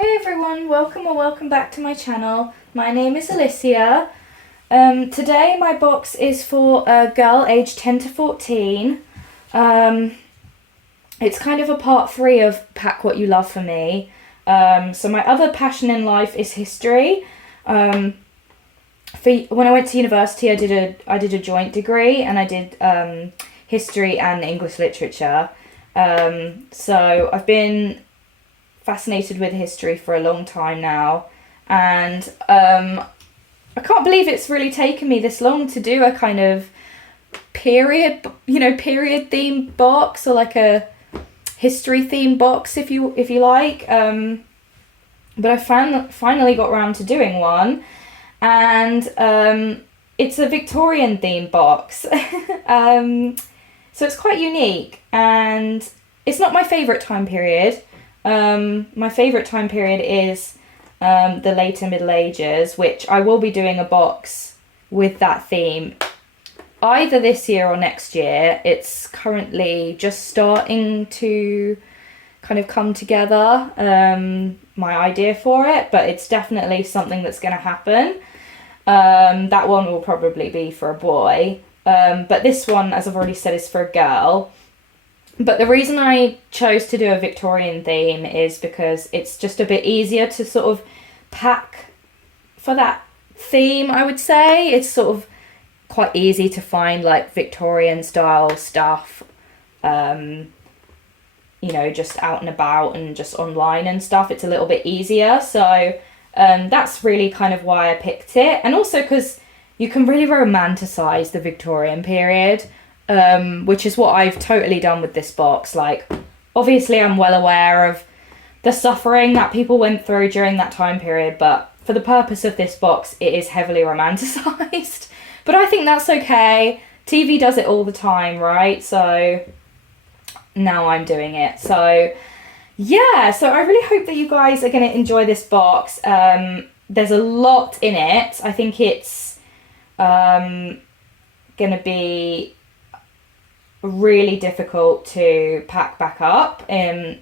Hey everyone, welcome or welcome back to my channel. My name is Alicia. Today my box is for a girl aged 10 to 14. It's kind of a part 3 of Pack What You Love for me. So my other passion in life is history. When I went to university, I did a joint degree, and I did history and English literature. So I've been fascinated with history for a long time now, and I can't believe it's really taken me this long to do a kind of period themed box, or like a history themed box, if you like. But I finally got around to doing one, and it's a Victorian themed box. So it's quite unique, and it's not my favourite time period. My favourite time period is the later Middle Ages, which I will be doing a box with that theme either this year or next year. It's currently just starting to kind of come together, my idea for it, but it's definitely something that's going to happen. That one will probably be for a boy, but this one, as I've already said, is for a girl. But the reason I chose to do a Victorian theme is because it's just a bit easier to sort of pack for that theme, I would say. It's sort of quite easy to find like Victorian style stuff, just out and about and just online and stuff. It's a little bit easier. So that's really kind of why I picked it. And also because you can really romanticize the Victorian period. Which is what I've totally done with this box. Like, obviously I'm well aware of the suffering that people went through during that time period, but for the purpose of this box, it is heavily romanticized. But I think that's okay. TV does it all the time, right? So now I'm doing it. So yeah, so I really hope that you guys are going to enjoy this box. There's a lot in it. I think it's going to be really difficult to pack back up. I've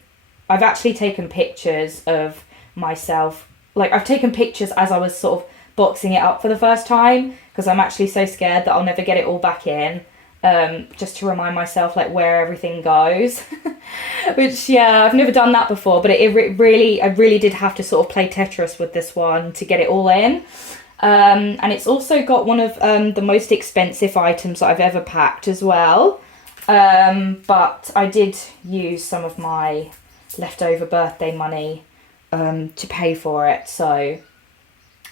actually taken pictures of myself, like I've taken pictures as I was sort of boxing it up for the first time, because I'm actually so scared that I'll never get it all back in, just to remind myself like where everything goes. Which, yeah, I've never done that before, but I really did have to sort of play Tetris with this one to get it all in. And it's also got one of the most expensive items that I've ever packed as well. But I did use some of my leftover birthday money to pay for it, so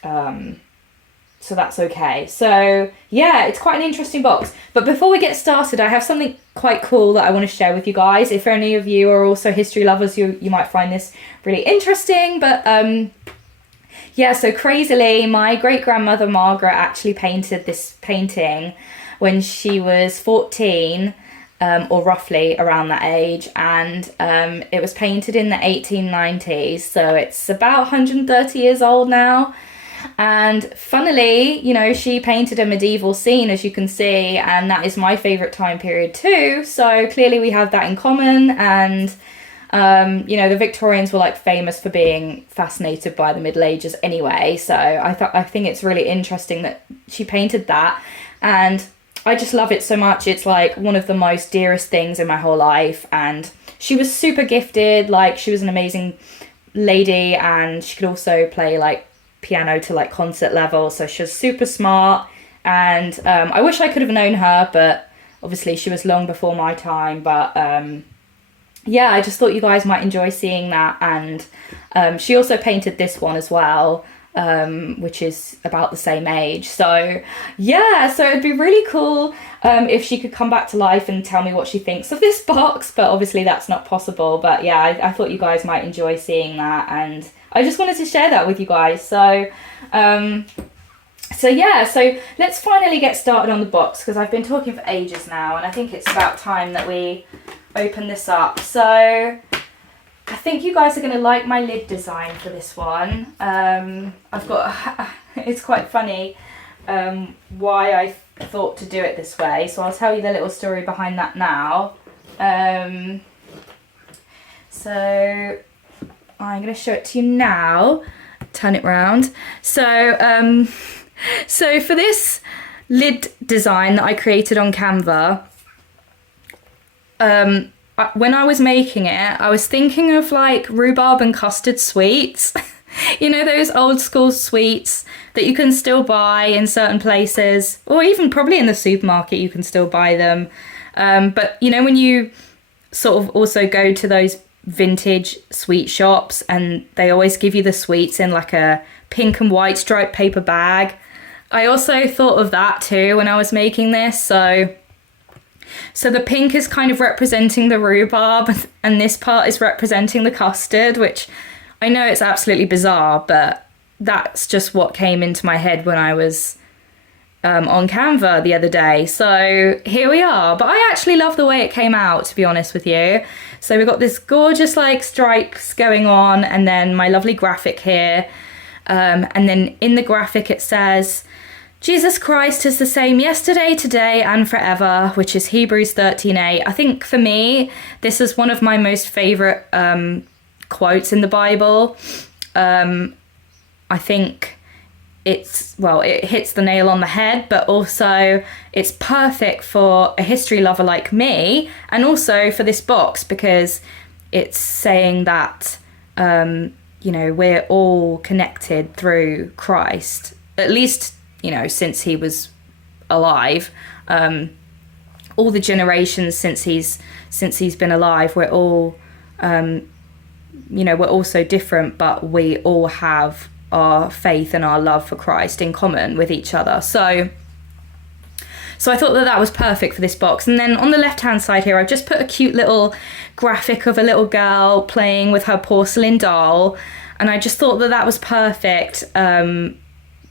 that's okay. So yeah, it's quite an interesting box. But before we get started, I have something quite cool that I want to share with you guys. If any of you are also history lovers, you might find this really interesting. But yeah, so crazily, my great-grandmother Margaret actually painted this painting when she was 14. Or roughly around that age, and it was painted in the 1890s, so it's about 130 years old now. And funnily, she painted a medieval scene, as you can see, and that is my favourite time period too, so clearly we have that in common. And the Victorians were like famous for being fascinated by the Middle Ages anyway, so I think it's really interesting that she painted that, and I just love it so much. It's like one of the most dearest things in my whole life. And she was super gifted. Like, she was an amazing lady, and she could also play like piano to like concert level. So she was super smart. And I wish I could have known her, but obviously she was long before my time. But yeah, I just thought you guys might enjoy seeing that. And she also painted this one as well, which is about the same age. So yeah, so it'd be really cool if she could come back to life and tell me what she thinks of this box, but obviously that's not possible. But yeah, I thought you guys might enjoy seeing that, and I just wanted to share that with you guys. So yeah, so let's finally get started on the box, because I've been talking for ages now, and I think it's about time that we open this up. So I think you guys are going to like my lid design for this one. It's quite funny why I thought to do it this way, so I'll tell you the little story behind that now. So I'm going to show it to you now. Turn it round. So, so for this lid design that I created on Canva, when I was making it, I was thinking of like rhubarb and custard sweets. You know, those old school sweets that you can still buy in certain places, or even probably in the supermarket you can still buy them. But you know, when you sort of also go to those vintage sweet shops and they always give you the sweets in like a pink and white striped paper bag. I also thought of that too when I was making this. So the pink is kind of representing the rhubarb and this part is representing the custard, which I know it's absolutely bizarre, but that's just what came into my head when I was on Canva the other day. So here we are. But I actually love the way it came out, to be honest with you. So we've got this gorgeous like stripes going on, and then my lovely graphic here. And then in the graphic it says, Jesus Christ is the same yesterday, today, and forever, which is Hebrews 13:8. I think for me, this is one of my most favourite quotes in the Bible. I think it hits the nail on the head, but also it's perfect for a history lover like me, and also for this box, because it's saying that you know, we're all connected through Christ, at least, you know, since he was alive. All the generations since he's been alive, we're all you know, we're all so different, but we all have our faith and our love for Christ in common with each other. So I thought that was perfect for this box. And then on the left hand side here, I've just put a cute little graphic of a little girl playing with her porcelain doll, and I just thought that was perfect, you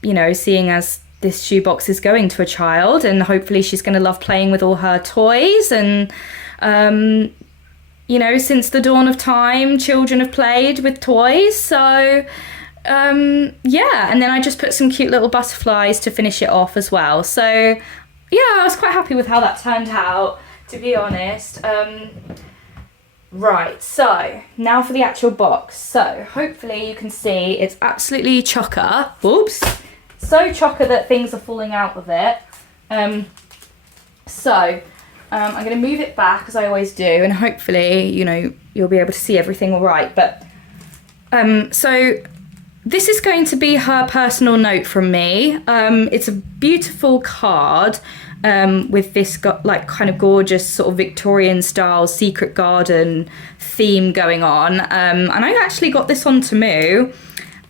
know, seeing as this shoebox is going to a child, and hopefully she's going to love playing with all her toys. And you know, since the dawn of time, children have played with toys. So yeah, and then I just put some cute little butterflies to finish it off as well. So yeah, I was quite happy with how that turned out, to be honest. Right, so now for the actual box. So hopefully you can see it's absolutely chocker. Oops. So chocker that things are falling out of it. I'm going to move it back, as I always do, and hopefully, you know, you'll be able to see everything all right. But so this is going to be her personal note from me. It's a beautiful card with this like kind of gorgeous sort of Victorian style secret garden theme going on. And I actually got this on Temu,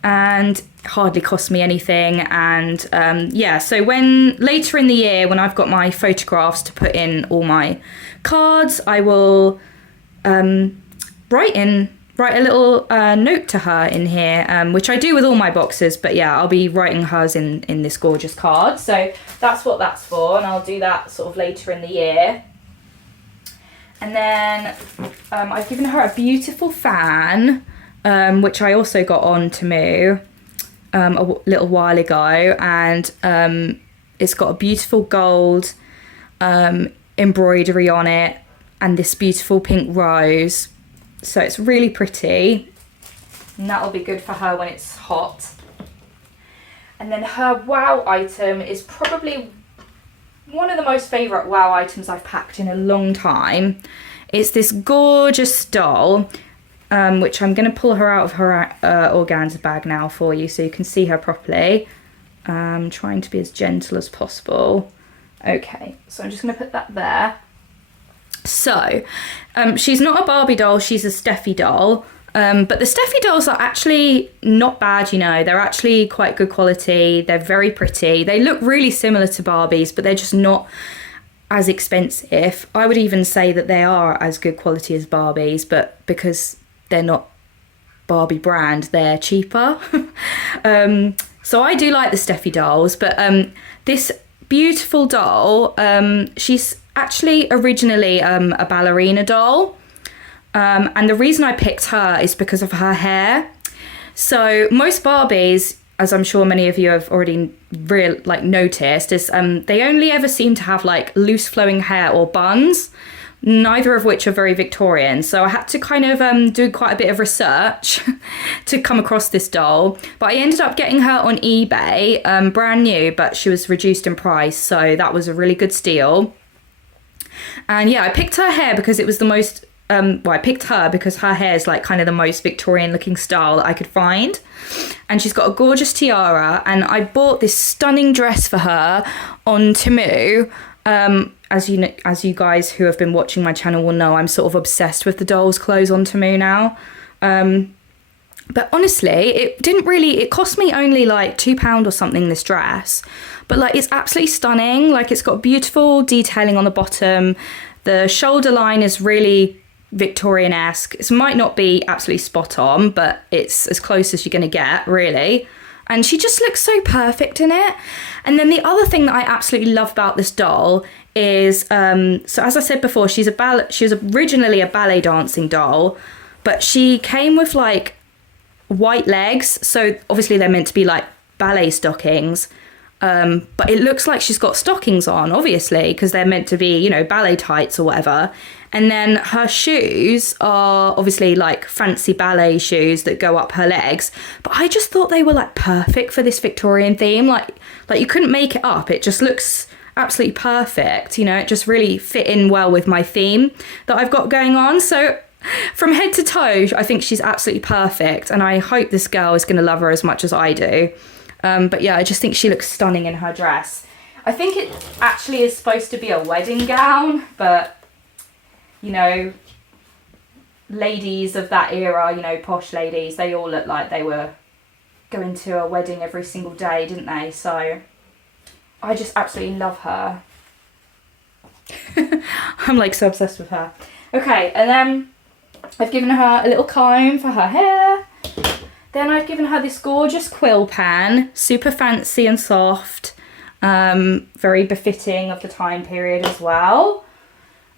and hardly cost me anything. And yeah, so when later in the year, when I've got my photographs to put in all my cards, I will write a little note to her in here, which I do with all my boxes, but yeah, I'll be writing hers in this gorgeous card. So that's what that's for, and I'll do that sort of later in the year. And then I've given her a beautiful fan, which I also got on Temu a little while ago, and it's got a beautiful gold embroidery on it and this beautiful pink rose, so it's really pretty, and that'll be good for her when it's hot. And then her wow item is probably one of the most favourite wow items I've packed in a long time. It's this gorgeous doll, which I'm going to pull her out of her organza bag now for you so you can see her properly. Trying to be as gentle as possible. Okay, so I'm just going to put that there. So, she's not a Barbie doll, she's a Steffi doll. But the Steffi dolls are actually not bad, you know. They're actually quite good quality. They're very pretty. They look really similar to Barbies, but they're just not as expensive. I would even say that they are as good quality as Barbies, but because they're not Barbie brand, they're cheaper. So I do like the Steffi dolls, but this beautiful doll, she's actually originally a ballerina doll. And the reason I picked her is because of her hair. So most Barbies, as I'm sure many of you have already noticed, is they only ever seem to have like loose flowing hair or buns, neither of which are very Victorian. So I had to kind of do quite a bit of research to come across this doll. But I ended up getting her on eBay, brand new, but she was reduced in price. So that was a really good steal. And yeah, I picked her hair because it was the most, I picked her because her hair is like kind of the most Victorian looking style that I could find. And she's got a gorgeous tiara, and I bought this stunning dress for her on Temu. As you guys who have been watching my channel will know, I'm sort of obsessed with the dolls' clothes on Temu now. But honestly, it cost me only like £2 or something, this dress. But like, it's absolutely stunning. Like, it's got beautiful detailing on the bottom. The shoulder line is really Victorian-esque. It might not be absolutely spot on, but it's as close as you're going to get, really. And she just looks so perfect in it. And then the other thing that I absolutely love about this doll is, so as I said before, she was originally a ballet dancing doll, but she came with like white legs. So obviously they're meant to be like ballet stockings. But it looks like she's got stockings on, obviously, because they're meant to be, ballet tights or whatever. And then her shoes are obviously like fancy ballet shoes that go up her legs. But I just thought they were like perfect for this Victorian theme. Like you couldn't make it up. It just looks absolutely perfect. It just really fit in well with my theme that I've got going on. So from head to toe, I think she's absolutely perfect. And I hope this girl is going to love her as much as I do. But yeah, I just think she looks stunning in her dress. I think it actually is supposed to be a wedding gown, but, ladies of that era, posh ladies, they all look like they were going to a wedding every single day, didn't they? So I just absolutely love her. I'm like so obsessed with her. Okay, and then I've given her a little comb for her hair. Then I've given her this gorgeous quill pen, super fancy and soft, very befitting of the time period as well.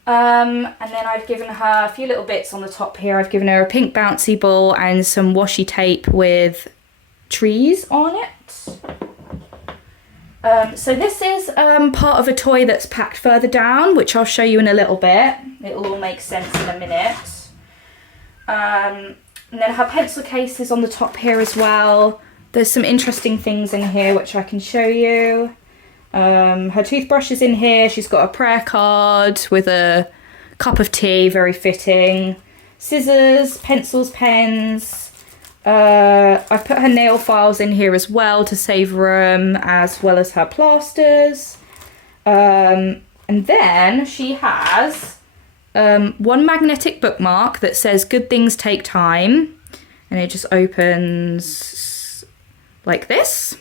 And then I've given her a few little bits on the top here. I've given her a pink bouncy ball and some washi tape with trees on it. So this is part of a toy that's packed further down, which I'll show you in a little bit. It'll all make sense in a minute. And then her pencil case is on the top here as well. There's some interesting things in here which I can show you. Her toothbrush is in here. She's got a prayer card with a cup of tea, very fitting. Scissors, pencils, pens. I've put her nail files in here as well to save room, as well as her plasters. And then she has one magnetic bookmark that says "Good things take time," and it just opens like this.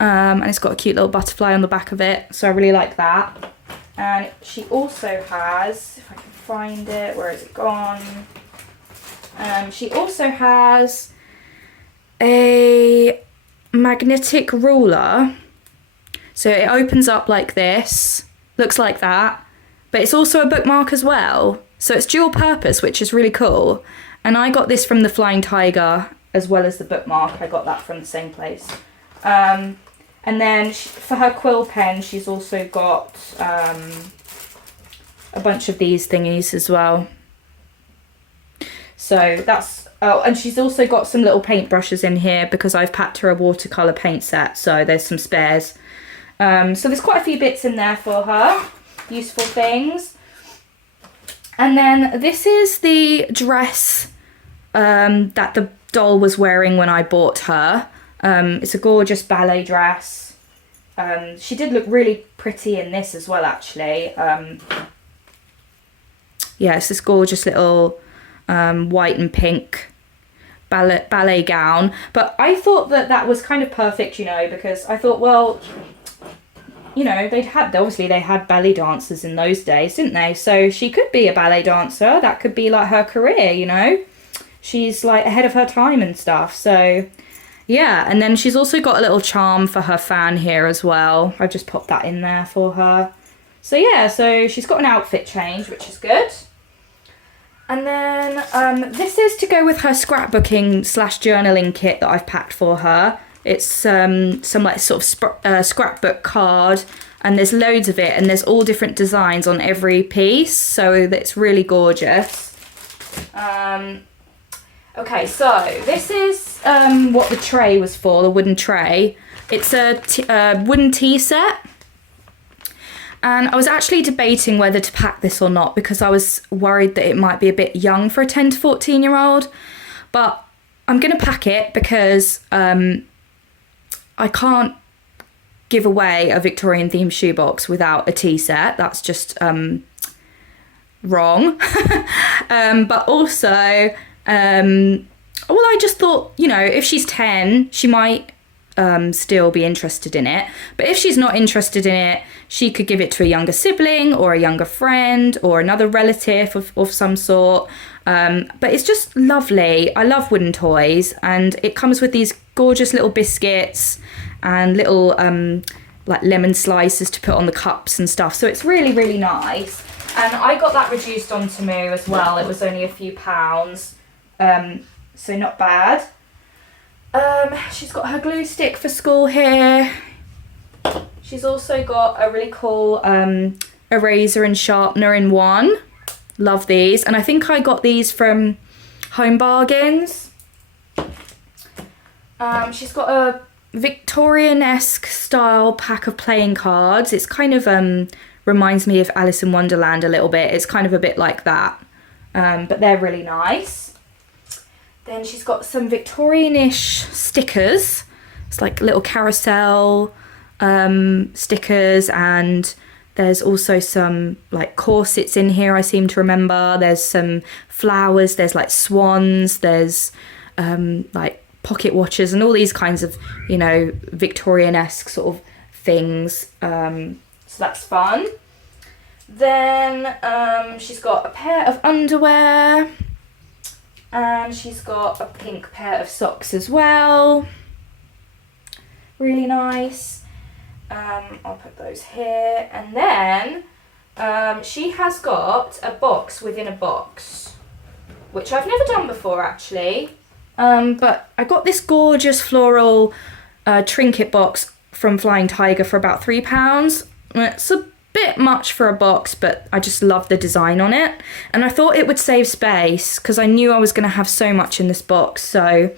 And it's got a cute little butterfly on the back of it, so I really like that. And she also has, if I can find it, where has it gone? She also has a magnetic ruler. So it opens up like this, looks like that, but it's also a bookmark as well. So it's dual purpose, which is really cool. And I got this from the Flying Tiger as well as the bookmark. I got that from the same place. And then for her quill pen, she's also got a bunch of these thingies as well. So that's, oh, and she's also got some little paint brushes in here because I've packed her a watercolour paint set. So there's some spares. So there's quite a few bits in there for her, useful things. And then this is the dress that the doll was wearing when I bought her. It's a gorgeous ballet dress. She did look really pretty in this as well, actually. Yeah, it's this gorgeous little white and pink ballet gown. But I thought that was kind of perfect, because I thought, well, they had ballet dancers in those days, didn't they? So she could be a ballet dancer. That could be like her career, She's like ahead of her time and stuff. So yeah, and then she's also got a little charm for her fan here as well. I've just popped that in there for her. So yeah, so she's got an outfit change, which is good. And then this is to go with her scrapbooking / journaling kit that I've packed for her. It's some like sort of scrapbook card, and there's loads of it, and there's all different designs on every piece, so that's really gorgeous. Okay, so this is what the tray was for, the wooden tray. It's a wooden tea set. And I was actually debating whether to pack this or not, because I was worried that it might be a bit young for a 10 to 14 year old. But I'm going to pack it because I can't give away a Victorian themed shoebox without a tea set. That's just wrong. But also, well, I just thought, you know, if she's 10, she might still be interested in it. But if she's not interested in it, she could give it to a younger sibling or a younger friend or another relative of some sort. But it's just lovely. I love wooden toys, and it comes with these gorgeous little biscuits and little like lemon slices to put on the cups and stuff. So it's really, really nice. And I got that reduced on Temu as well. It was only a few pounds, so not bad. She's got her glue stick for school here. She's also got a really cool eraser and sharpener in one. Love these. And I think I got these from Home Bargains. She's got a Victorian-esque style pack of playing cards. It's kind of reminds me of Alice in Wonderland a little bit. It's kind of a bit like that. But they're really nice. Then she's got some Victorian-ish stickers. It's like little carousel stickers, and there's also some like corsets in here, I seem to remember. There's some flowers, there's like swans, there's like pocket watches and all these kinds of, you know, Victorian-esque sort of things. So that's fun. Then she's got a pair of underwear, and she's got a pink pair of socks as well. Really nice. I'll put those here. And then she has got a box within a box, which I've never done before actually. But I got this gorgeous floral trinket box from Flying Tiger for about £3. It's a bit much for a box, but I just love the design on it. And I thought it would save space because I knew I was going to have so much in this box. So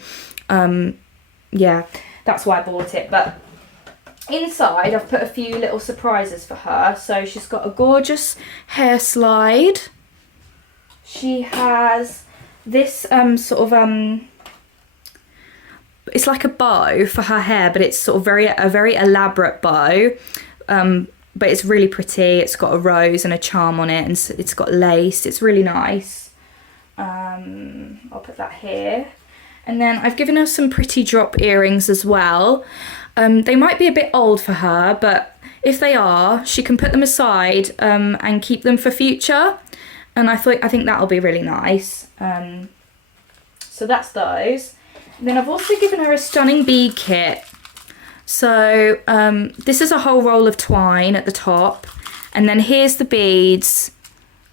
yeah, that's why I bought it. But inside I've put a few little surprises for her. So she's got a gorgeous hair slide. She has this sort of it's like a bow for her hair, but it's sort of a very elaborate bow. But it's really pretty. It's got a rose and a charm on it, and it's got lace. It's really nice. I'll put that here. And then I've given her some pretty drop earrings as well. They might be a bit old for her, but if they are, she can put them aside and keep them for future. And I think that'll be really nice. So that's those. And then I've also given her a stunning bead kit. So this is a whole roll of twine at the top, and then here's the beads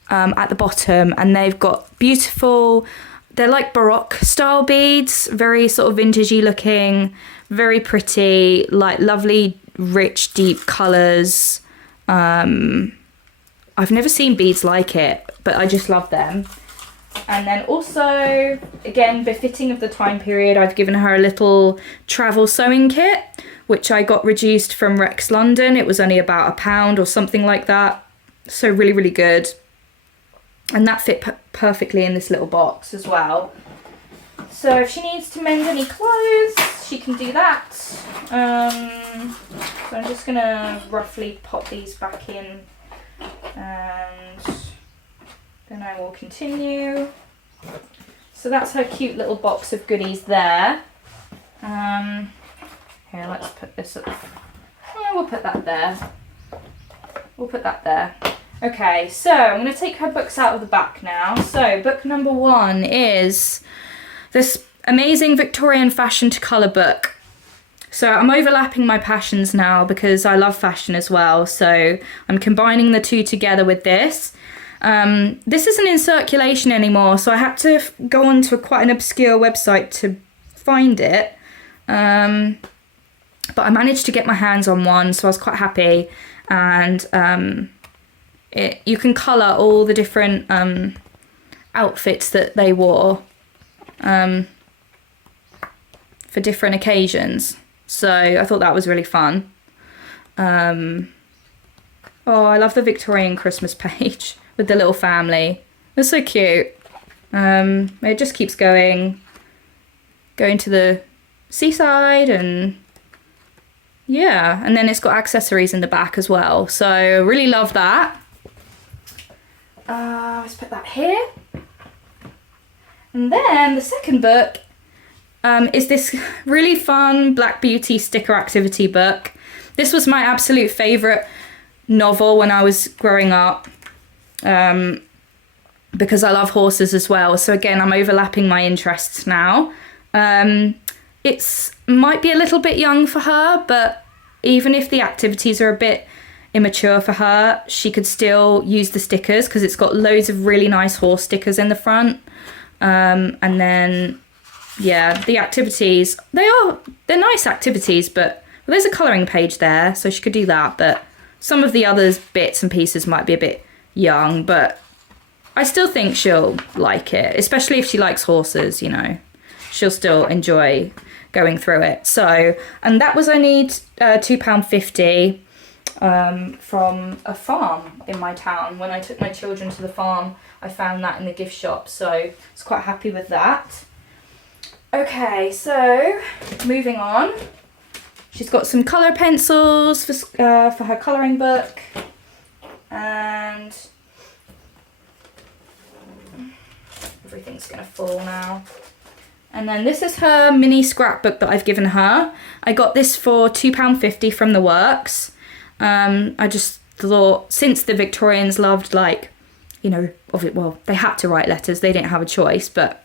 at the bottom, and they've got beautiful, they're like Baroque style beads, very sort of vintagey looking, very pretty, like lovely, rich, deep colours. I've never seen beads like it, but I just love them. And then also, again, befitting of the time period, I've given her a little travel sewing kit, which I got reduced from Rex London. It was only about £1 or something like that. So really, really good. And that fit perfectly in this little box as well. So if she needs to mend any clothes, she can do that. So I'm just going to roughly pop these back in, and then I will continue. So that's her cute little box of goodies there. Here, let's put this up. Yeah, we'll put that there. We'll put that there. Okay, so I'm going to take her books out of the back now. So book number 1 is this amazing Victorian fashion to colour book. So I'm overlapping my passions now because I love fashion as well. So I'm combining the two together with this. This isn't in circulation anymore, so I had to go on to quite an obscure website to find it. But I managed to get my hands on one, so I was quite happy. and you can colour all the different outfits that they wore for different occasions. So I thought that was really fun. Oh, I love the Victorian Christmas page with the little family. It's so cute. It just keeps going to the seaside, and yeah, and then it's got accessories in the back as well. So I really love that. Let's put that here. And then the second book is this really fun Black Beauty sticker activity book. This was my absolute favourite novel when I was growing up, because I love horses as well. So again, I'm overlapping my interests now. It's might be a little bit young for her, but even if the activities are a bit immature for her, she could still use the stickers because it's got loads of really nice horse stickers in the front. And then, yeah, the activities, they're nice activities, but there's a colouring page there, so she could do that. But some of the other bits and pieces might be a bit young, but I still think she'll like it, especially if she likes horses, you know. She'll still enjoy going through it. So, and that was only £2.50 from a farm in my town. When I took my children to the farm, I found that in the gift shop, so I was quite happy with that. Okay, so moving on. She's got some colour pencils for her colouring book, and everything's gonna fall now. And then this is her mini scrapbook that I've given her. I got this for £2.50 from the Works. I just thought, since the Victorians loved, like, you know, well, they had to write letters, they didn't have a choice, but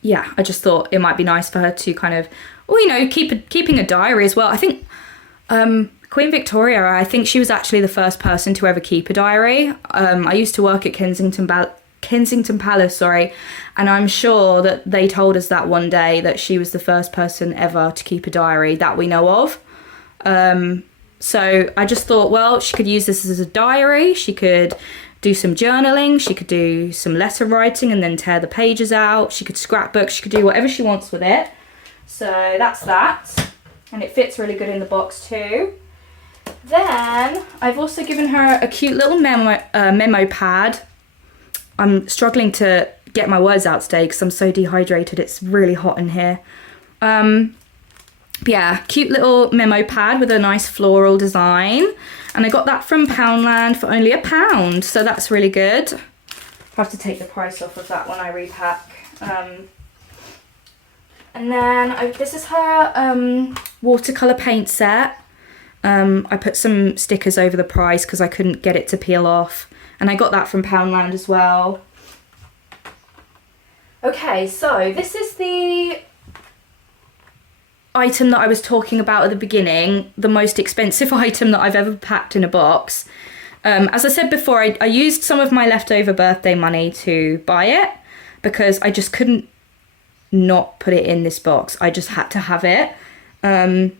yeah, I just thought it might be nice for her to kind of, well, you know, keeping a diary as well. I think Queen Victoria, I think she was actually the first person to ever keep a diary. I used to work at Kensington Palace, and I'm sure that they told us that one day, that she was the first person ever to keep a diary that we know of. So I just thought, well, she could use this as a diary, she could do some journaling, she could do some letter writing and then tear the pages out, she could scrapbook, she could do whatever she wants with it. So that's that, and it fits really good in the box too. Then I've also given her a cute little memo pad. I'm struggling to get my words out today because I'm so dehydrated, it's really hot in here. Yeah, cute little memo pad with a nice floral design, and I got that from Poundland for only £1, so that's really good. I'll have to take the price off of that when I repack. And then this is her watercolour paint set. I put some stickers over the price because I couldn't get it to peel off, and I got that from Poundland as well. Okay, so this is the item that I was talking about at the beginning, the most expensive item that I've ever packed in a box. As I said before, I used some of my leftover birthday money to buy it because I just couldn't not put it in this box. I just had to have it. And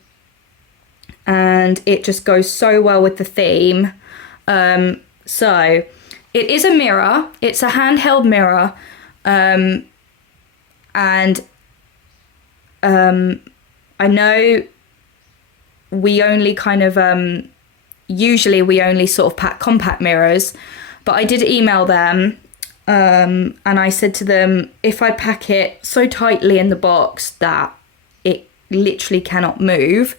it just goes so well with the theme. So it is a mirror. It's a handheld mirror. I know we only kind of, usually we only sort of pack compact mirrors, but I did email them, and I said to them, if I pack it so tightly in the box that it literally cannot move,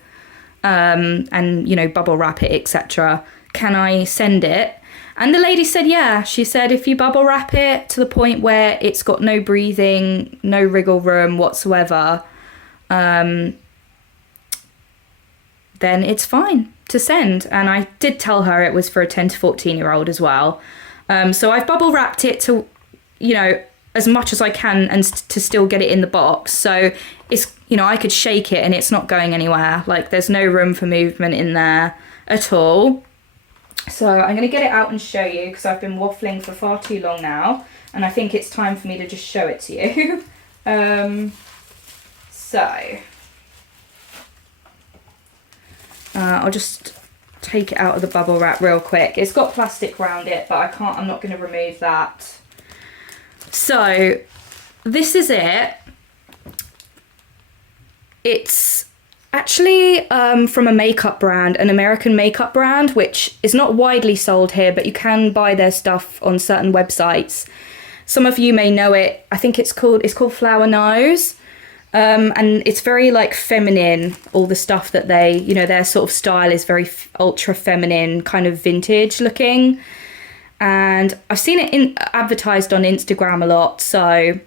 and, you know, bubble wrap it, etc., can I send it? And the lady said, yeah. She said, if you bubble wrap it to the point where it's got no breathing, no wriggle room whatsoever, then it's fine to send. And I did tell her it was for a 10 to 14-year-old as well. So I've bubble wrapped it to, you know, as much as I can, and to still get it in the box. So it's, you know, I could shake it and it's not going anywhere. Like, there's no room for movement in there at all. So I'm going to get it out and show you because I've been waffling for far too long now, and I think it's time for me to just show it to you. So I'll just take it out of the bubble wrap real quick. It's got plastic around it, but I'm not going to remove that. So this is it. It's actually from a makeup brand, an American makeup brand, which is not widely sold here, but you can buy their stuff on certain websites. Some of you may know it. I think it's called Flower Nose. And it's very like feminine, all the stuff that they, you know, their sort of style is very ultra feminine, kind of vintage looking. And I've seen it advertised on Instagram a lot, so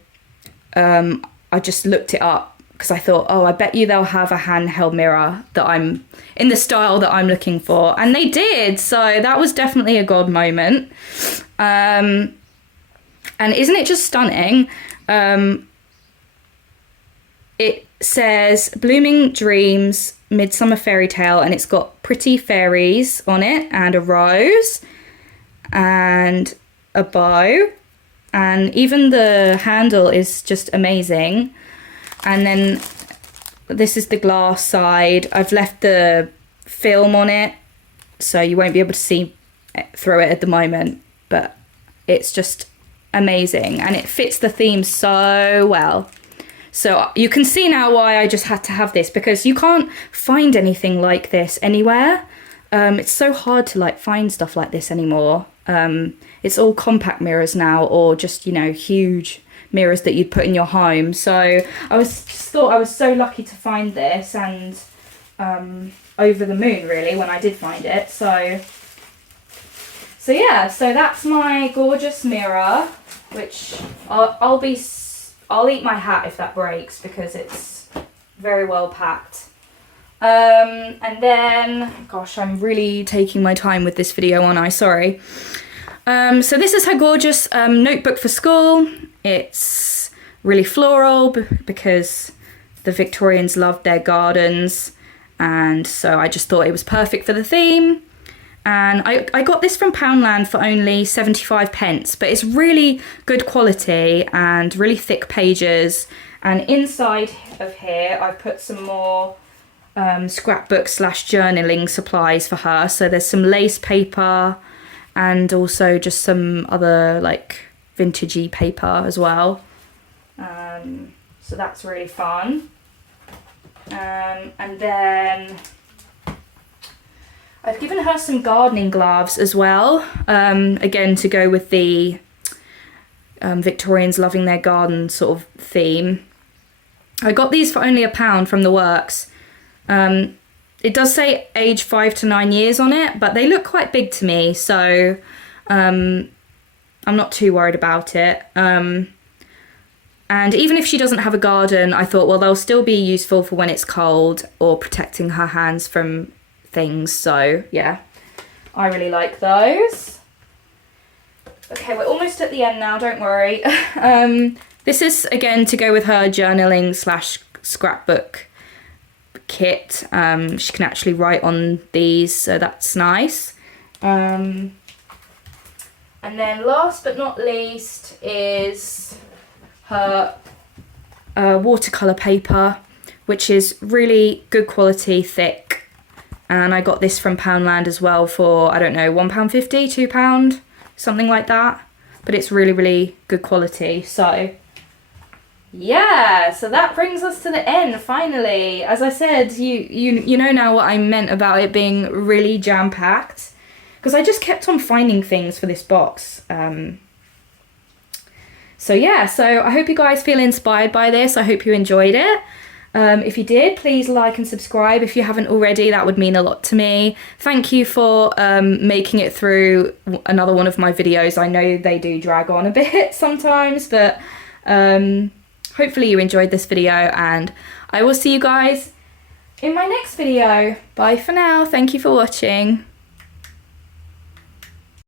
I just looked it up because I thought, oh, I bet you they'll have a handheld mirror that I'm in the style that I'm looking for, and they did. So that was definitely a God moment. And isn't it just stunning? It says Blooming Dreams Midsummer Fairy Tale, and it's got pretty fairies on it and a rose and a bow, and even the handle is just amazing. And then this is the glass side. I've left the film on it, so you won't be able to see through it at the moment, but it's just amazing and it fits the theme so well. So you can see now why I just had to have this, because you can't find anything like this anywhere. It's so hard to like find stuff like this anymore. It's all compact mirrors now, or just, you know, huge mirrors that you'd put in your home. So I thought I was so lucky to find this, and over the moon really when I did find it. So yeah, so that's my gorgeous mirror, which I'll eat my hat if that breaks, because it's very well packed. And then, gosh, I'm really taking my time with this video, aren't I? Sorry. So this is her gorgeous notebook for school. It's really floral because the Victorians loved their gardens, and so I just thought it was perfect for the theme. And I got this from Poundland for only 75 pence, but it's really good quality and really thick pages. And inside of here, I've put some more scrapbook / journaling supplies for her. So there's some lace paper and also just some other like vintagey paper as well. So that's really fun. And then I've given her some gardening gloves as well, again to go with the Victorians loving their garden sort of theme. I got these for only £1 from the works. It does say age 5 to 9 years on it, but they look quite big to me, so I'm not too worried about it. And even if she doesn't have a garden, I thought, well, they'll still be useful for when it's cold or protecting her hands from things. So yeah, I really like those. Okay, we're almost at the end now, don't worry. This is again to go with her journaling / scrapbook kit. She can actually write on these, so that's nice. And then last but not least is her watercolour paper, which is really good quality, thick. And I got this from Poundland as well for, I don't know, £1.50, £2, something like that. But it's really, really good quality. So yeah, so that brings us to the end finally. As I said, you know now what I meant about it being really jam-packed, because I just kept on finding things for this box. So yeah, so I hope you guys feel inspired by this. I hope you enjoyed it. If you did, please like and subscribe if you haven't already. That would mean a lot to me. Thank you for making it through another one of my videos. I know they do drag on a bit sometimes, but hopefully you enjoyed this video, and I will see you guys in my next video. Bye for now. Thank you for watching.